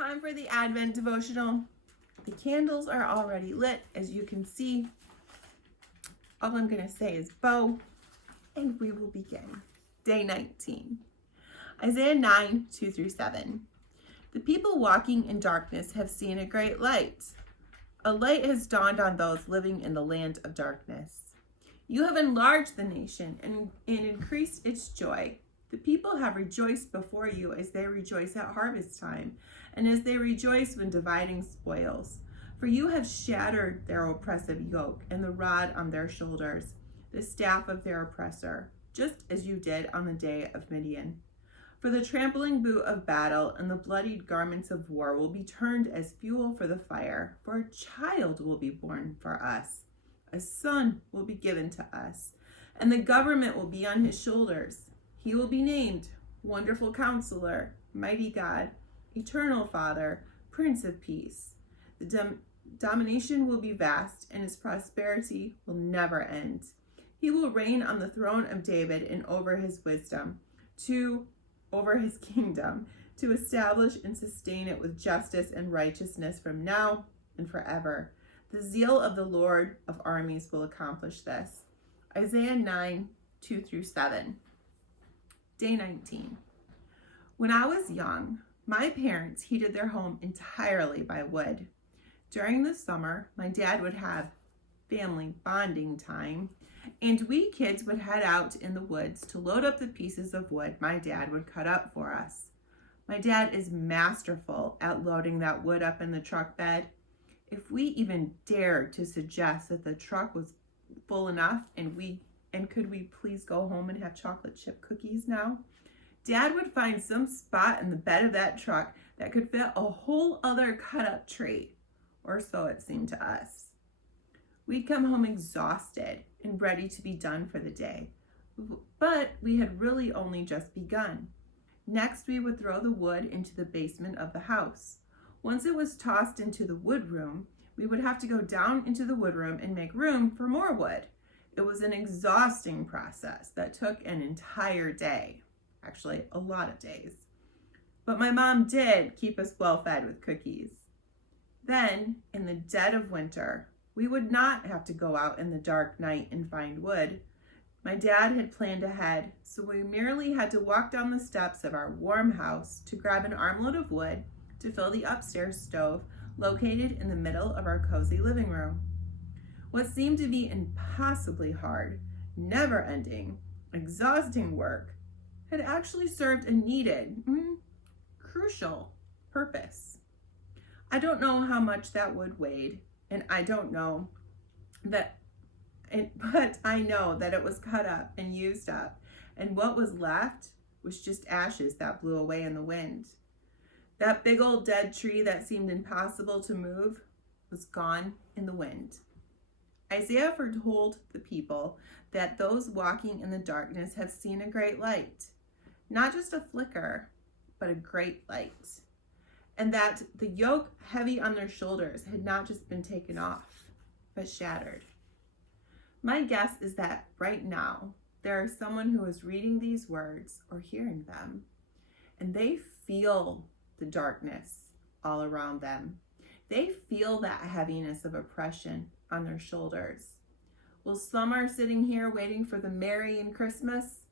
time for the Advent devotional. The candles are already lit, as you can see. All I'm going to say is bow, and we will begin. Day 19. Isaiah 9, 2 through 7. The people walking in darkness have seen a great light. A light has dawned on those living in the land of darkness. You have enlarged the nation and increased its joy. The people have rejoiced before you as they rejoice at harvest time, and as they rejoice when dividing spoils. For you have shattered their oppressive yoke and the rod on their shoulders, the staff of their oppressor, just as you did on the day of Midian. For the trampling boot of battle and the bloodied garments of war will be turned as fuel for the fire. For a child will be born for us, a son will be given to us, and the government will be on his shoulders. He will be named Wonderful Counselor, Mighty God, Eternal Father, Prince of Peace. The domination will be vast, and his prosperity will never end. He will reign on the throne of David and over his kingdom, to establish and sustain it with justice and righteousness from now and forever. The zeal of the Lord of armies will accomplish this. Isaiah 9, 2 through 7. Day 19. When I was young, my parents heated their home entirely by wood. During the summer, my dad would have family bonding time, and we kids would head out in the woods to load up the pieces of wood my dad would cut up for us. My dad is masterful at loading that wood up in the truck bed. If we even dared to suggest that the truck was full enough and could we please go home and have chocolate chip cookies now, Dad would find some spot in the bed of that truck that could fit a whole other cut-up tree, or so it seemed to us. We'd come home exhausted and ready to be done for the day, but we had really only just begun. Next, we would throw the wood into the basement of the house. Once it was tossed into the wood room, we would have to go down into the wood room and make room for more wood. It was an exhausting process that took an entire day, actually a lot of days. But my mom did keep us well fed with cookies. Then, in the dead of winter, we would not have to go out in the dark night and find wood. My dad had planned ahead, so we merely had to walk down the steps of our warm house to grab an armload of wood to fill the upstairs stove located in the middle of our cozy living room. What seemed to be impossibly hard, never-ending, exhausting work had actually served a needed, crucial purpose. I don't know how much that wood weighed, and but I know that it was cut up and used up, and what was left was just ashes that blew away in the wind. That big old dead tree that seemed impossible to move was gone in the wind. Isaiah foretold the people that those walking in the darkness have seen a great light, not just a flicker, but a great light, and that the yoke heavy on their shoulders had not just been taken off, but shattered. My guess is that right now, there is someone who is reading these words or hearing them, and they feel the darkness all around them. They feel that heaviness of oppression on their shoulders. Well, some are sitting here waiting for the merry and Christmas.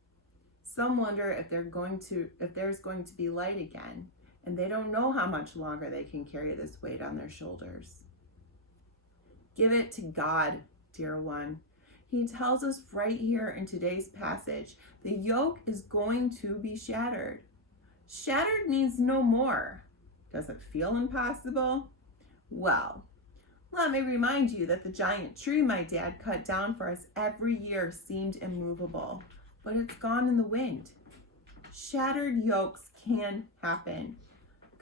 Some wonder if there's going to be light again, and they don't know how much longer they can carry this weight on their shoulders. Give it to God, dear one. He tells us right here in today's passage, the yoke is going to be shattered. Shattered means no more. Does it feel impossible? Well, let me remind you that the giant tree my dad cut down for us every year seemed immovable, but it's gone in the wind. Shattered yokes can happen.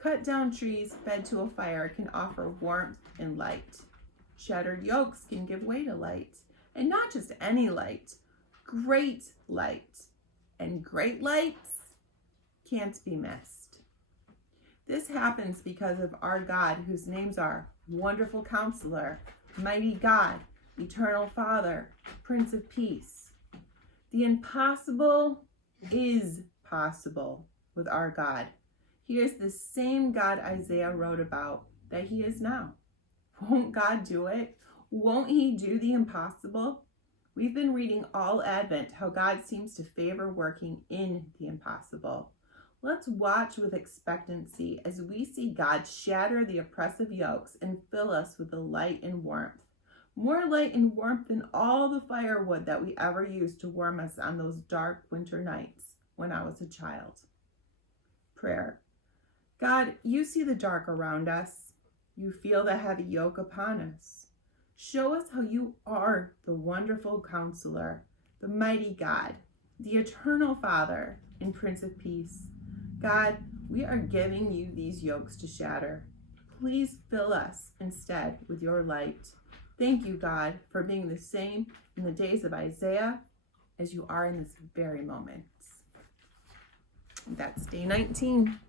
Cut down trees fed to a fire can offer warmth and light. Shattered yokes can give way to light, and not just any light, great light. And great lights can't be missed. This happens because of our God, whose names are Wonderful Counselor, Mighty God, Eternal Father, Prince of Peace. The impossible is possible with our God. He is the same God Isaiah wrote about that he is now. Won't God do it? Won't he do the impossible? We've been reading all Advent how God seems to favor working in the impossible. Let's watch with expectancy as we see God shatter the oppressive yokes and fill us with the light and warmth. More light and warmth than all the firewood that we ever used to warm us on those dark winter nights when I was a child. Prayer. God, you see the dark around us. You feel the heavy yoke upon us. Show us how you are the wonderful Counselor, the mighty God, the eternal Father, and Prince of Peace. God, we are giving you these yokes to shatter. Please fill us instead with your light. Thank you, God, for being the same in the days of Isaiah as you are in this very moment. That's day 19.